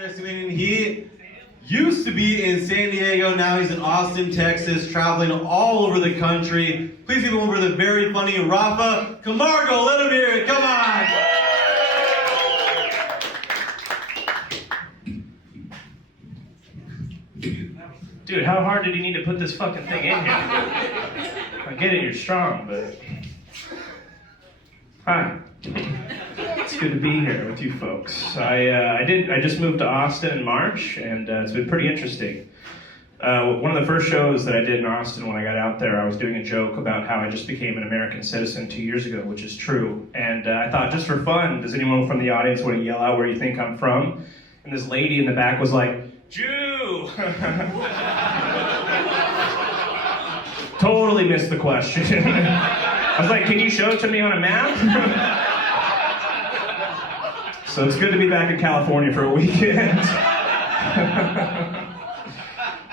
Estimating he used to be in San Diego, now he's in Austin, Texas, traveling all over the country. Please give him over the very funny Rafael DeCamargo. Let him hear it. Come on. Dude, how hard did you need to put this fucking thing in here? I get it, you're strong, but... Hi. It's good to be here with you folks. I just moved to Austin in March, and it's been pretty interesting. One of the first shows that I did in Austin when I got out there, I was doing a joke about how I just became an American citizen 2 years ago, which is true. And I thought, just for fun, does anyone from the audience want to yell out where you think I'm from? And this lady in the back was like, Jew! Totally missed the question. I was like, can you show it to me on a map? So it's good to be back in California for a weekend.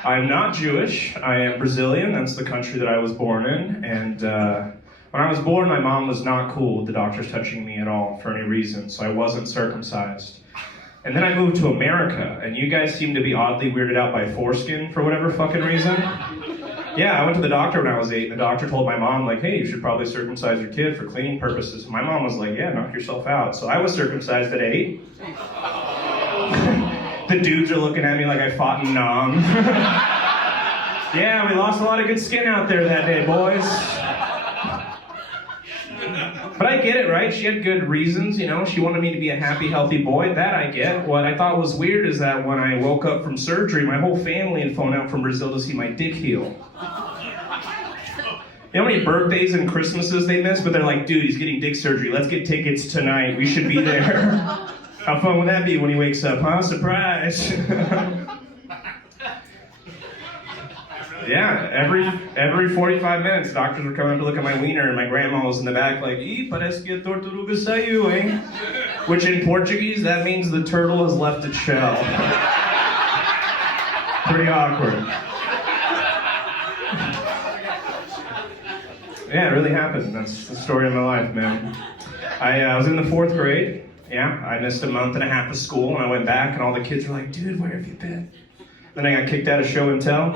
I'm not Jewish, I am Brazilian, that's the country that I was born in, and when I was born, my mom was not cool with the doctors touching me at all for any reason, so I wasn't circumcised. And then I moved to America, and you guys seem to be oddly weirded out by foreskin for whatever fucking reason. Yeah, I went to the doctor when I was 8, and the doctor told my mom, like, hey, you should probably circumcise your kid for cleaning purposes. My mom was like, yeah, knock yourself out. So I was circumcised at 8. The dudes are looking at me like I fought in Nam. Yeah, we lost a lot of good skin out there that day, boys. But I get it, right? She had good reasons, you know? She wanted me to be a happy, healthy boy. That I get. What I thought was weird is that when I woke up from surgery, my whole family had flown out from Brazil to see my dick heal. You know how many birthdays and Christmases they miss? But they're like, dude, he's getting dick surgery. Let's get tickets tonight. We should be there. How fun would that be when he wakes up, huh? Surprise. Yeah, every 45 minutes, doctors were coming up to look at my wiener, and my grandma was in the back like, parece que a tortuga saiu, eh? Which in Portuguese, that means the turtle has left its shell. Pretty awkward. Yeah, it really happened. That's the story of my life, man. I was in the 4th grade. Yeah, I missed a month and a half of school, and I went back, and all the kids were like, dude, where have you been? Then I got kicked out of show and tell.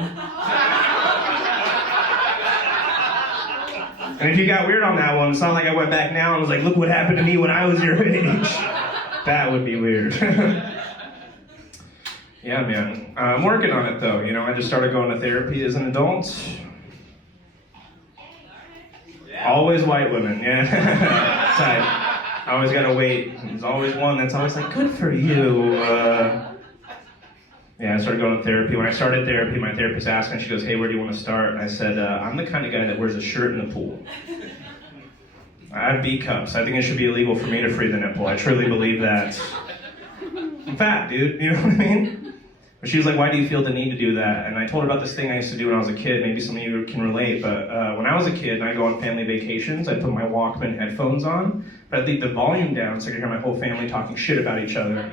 And if you got weird on that one, it's not like I went back now and was like, look what happened to me when I was your age. That would be weird. Yeah, man. I'm working on it, though. You know, I just started going to therapy as an adult. Always white women, yeah. Tight. I always gotta wait. There's always one that's always like, good for you. Yeah, I started going to therapy. When I started therapy, my therapist asked me, she goes, hey, where do you want to start? And I said, I'm the kind of guy that wears a shirt in the pool. I have B cups. I think it should be illegal for me to free the nipple. I truly believe that. I'm fat, dude. You know what I mean? But she was like, why do you feel the need to do that? And I told her about this thing I used to do when I was a kid. Maybe some of you can relate, but when I was a kid and I'd go on family vacations, I'd put my Walkman headphones on, but I'd leave the volume down so I could hear my whole family talking shit about each other.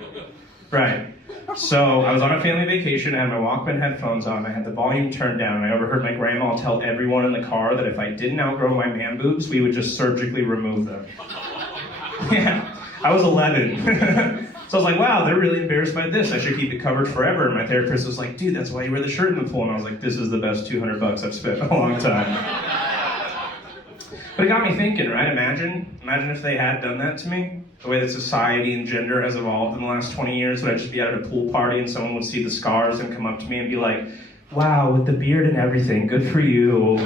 Right. So I was on a family vacation, I had my Walkman headphones on, I had the volume turned down, and I overheard my grandma tell everyone in the car that if I didn't outgrow my man boobs, we would just surgically remove them. Yeah, I was 11. So I was like, wow, they're really embarrassed by this. I should keep it covered forever. And my therapist was like, dude, that's why you wear the shirt in the pool. And I was like, this is the best $200 I've spent in a long time. But it got me thinking, right? Imagine if they had done that to me. The way that society and gender has evolved in the last 20 years, would I just be out at a pool party and someone would see the scars and come up to me and be like, wow, with the beard and everything, good for you.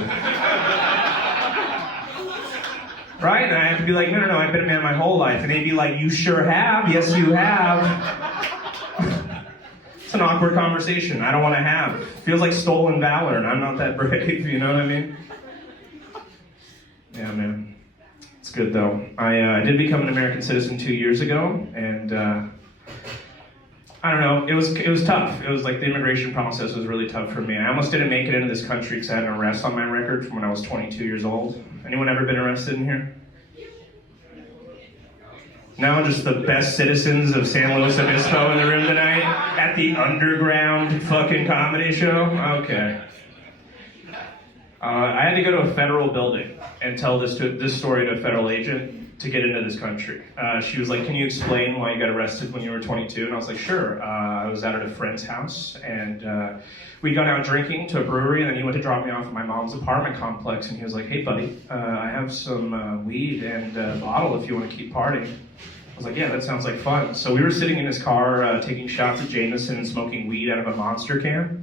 Right? And I have to be like, no, I've been a man my whole life. And they'd be like, you sure have. Yes, you have. It's an awkward conversation I don't want to have. It feels like stolen valor, and I'm not that brave, you know what I mean? Yeah, man. It's good, though. I did become an American citizen 2 years ago, and I don't know, it was tough. It was like the immigration process was really tough for me. I almost didn't make it into this country because I had an arrest on my record from when I was 22 years old. Anyone ever been arrested in here? No, just the best citizens of San Luis Obispo in the room tonight? At the underground fucking comedy show? Okay. I had to go to a federal building and tell this story to a federal agent. to get into this country. She was like, can you explain why you got arrested when you were 22? And I was like, sure. I was out at a friend's house, and we'd gone out drinking to a brewery, and then he went to drop me off at my mom's apartment complex, and he was like, hey buddy, I have some weed and a bottle if you want to keep partying. I was like, yeah, that sounds like fun. So we were sitting in his car taking shots of Jameson and smoking weed out of a Monster can.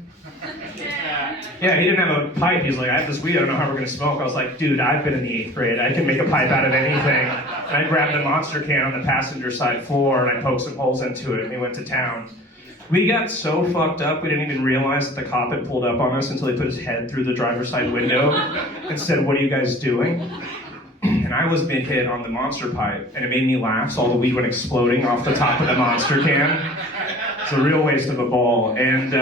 Yeah, he didn't have a pipe. He's like, I have this weed, I don't know how we're going to smoke. I was like, dude, I've been in the 8th grade. I can make a pipe out of anything. And I grabbed the Monster can on the passenger side floor, and I poked some holes into it, and we went to town. We got so fucked up, we didn't even realize that the cop had pulled up on us until he put his head through the driver's side window and said, what are you guys doing? And I was mid-hit on the Monster pipe, and it made me laugh, so all the weed went exploding off the top of the Monster can. It's a real waste of a ball. And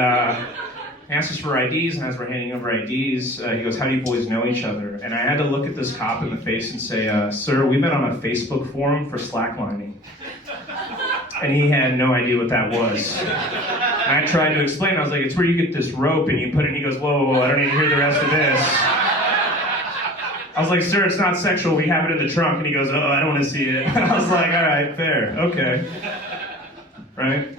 he asked us for IDs, and as we're handing over IDs, he goes, how do you boys know each other? And I had to look at this cop in the face and say, sir, we met on a Facebook forum for slacklining. And he had no idea what that was. And I tried to explain, I was like, it's where you get this rope and you put it, and he goes, whoa, I don't need to hear the rest of this. I was like, sir, it's not sexual, we have it in the trunk. And he goes, oh, I don't want to see it. I was like, all right, fair, okay. Right?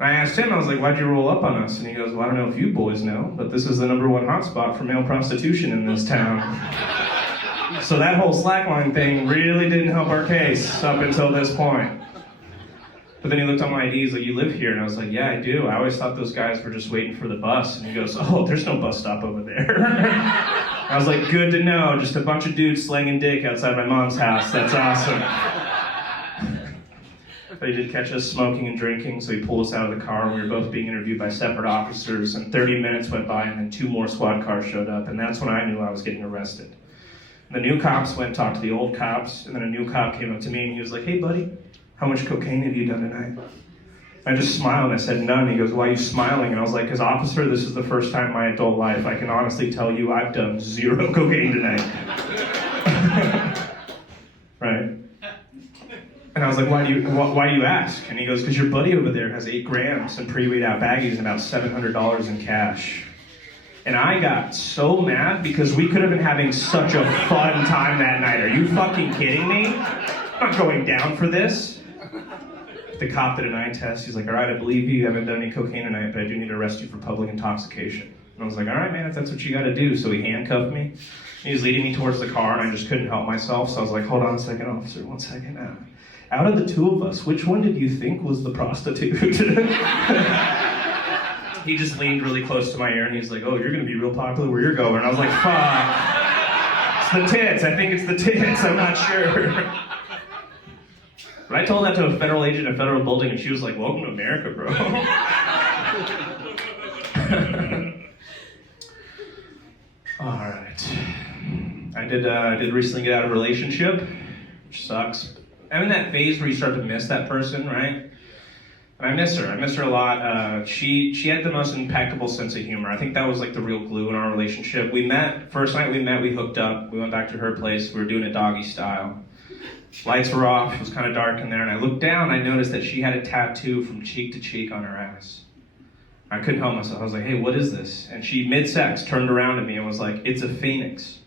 And I asked him, I was like, why'd you roll up on us? And he goes, well, I don't know if you boys know, but this is the #1 hotspot for male prostitution in this town. So that whole slackline thing really didn't help our case up until this point. But then he looked on my ID, he's like, you live here? And I was like, yeah, I do. I always thought those guys were just waiting for the bus. And he goes, oh, there's no bus stop over there. I was like, good to know. Just a bunch of dudes slanging dick outside my mom's house. That's awesome. But he did catch us smoking and drinking, so he pulled us out of the car. We were both being interviewed by separate officers, and 30 minutes went by, and then 2 more squad cars showed up, and that's when I knew I was getting arrested. The new cops went and talked to the old cops, and then a new cop came up to me, and he was like, hey, buddy, how much cocaine have you done tonight? I just smiled, and I said, none. He goes, why are you smiling? And I was like, because officer, this is the first time in my adult life I can honestly tell you I've done 0 cocaine tonight. Right? And I was like, why do you ask? And he goes, because your buddy over there has 8 grams in pre-weighed out baggies and about $700 in cash. And I got so mad because we could have been having such a fun time that night. Are you fucking kidding me? I'm not going down for this. The cop did an eye test. He's like, all right, I believe you haven't done any cocaine tonight, but I do need to arrest you for public intoxication. And I was like, all right, man, if that's what you got to do. So he handcuffed me. He was leading me towards the car, and I just couldn't help myself. So I was like, hold on a second, officer, 1 second. Out of the 2 of us, which one did you think was the prostitute? He just leaned really close to my ear, and he's like, oh, you're going to be real popular where you're going. And I was like, fuck. It's the tits. I think it's the tits. I'm not sure. But I told that to a federal agent in a federal building, and she was like, welcome to America, bro. All right. I did recently get out of a relationship, which sucks. I'm in that phase where you start to miss that person, right? And I miss her. I miss her a lot. She had the most impeccable sense of humor. I think that was like the real glue in our relationship. We met, first night we met, we hooked up. We went back to her place. We were doing it doggy style. Lights were off. It was kind of dark in there. And I looked down. I noticed that she had a tattoo from cheek to cheek on her ass. I couldn't help myself. I was like, hey, what is this? And she, mid-sex, turned around to me and was like, it's a phoenix.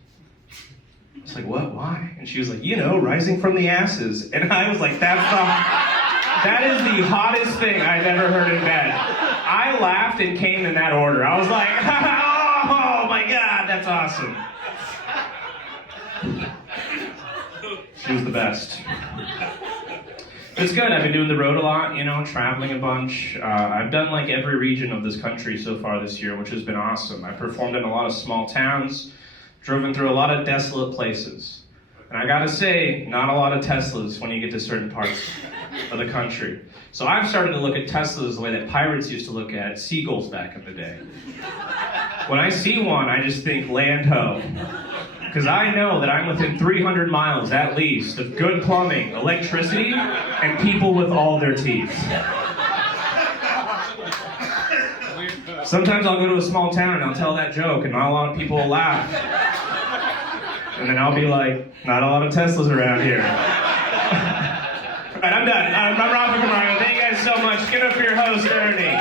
I was like, what? Why? And she was like, you know, rising from the asses. And I was like, that is the hottest thing I've ever heard in bed. I laughed and came in that order. I was like, oh my God, that's awesome. She was the best. It's good. I've been doing the road a lot, you know, traveling a bunch. I've done like every region of this country so far this year, which has been awesome. I performed in a lot of small towns, driven through a lot of desolate places. And I gotta say, not a lot of Teslas when you get to certain parts of the country. So I've started to look at Teslas the way that pirates used to look at seagulls back in the day. When I see one, I just think land ho. Because I know that I'm within 300 miles at least of good plumbing, electricity, and people with all their teeth. Sometimes I'll go to a small town and I'll tell that joke and not a lot of people will laugh. And then I'll be like, not a lot of Teslas around here. All right, I'm done. I'm Rafael DeCamargo. Thank you guys so much. Give it up for your host, Ernie.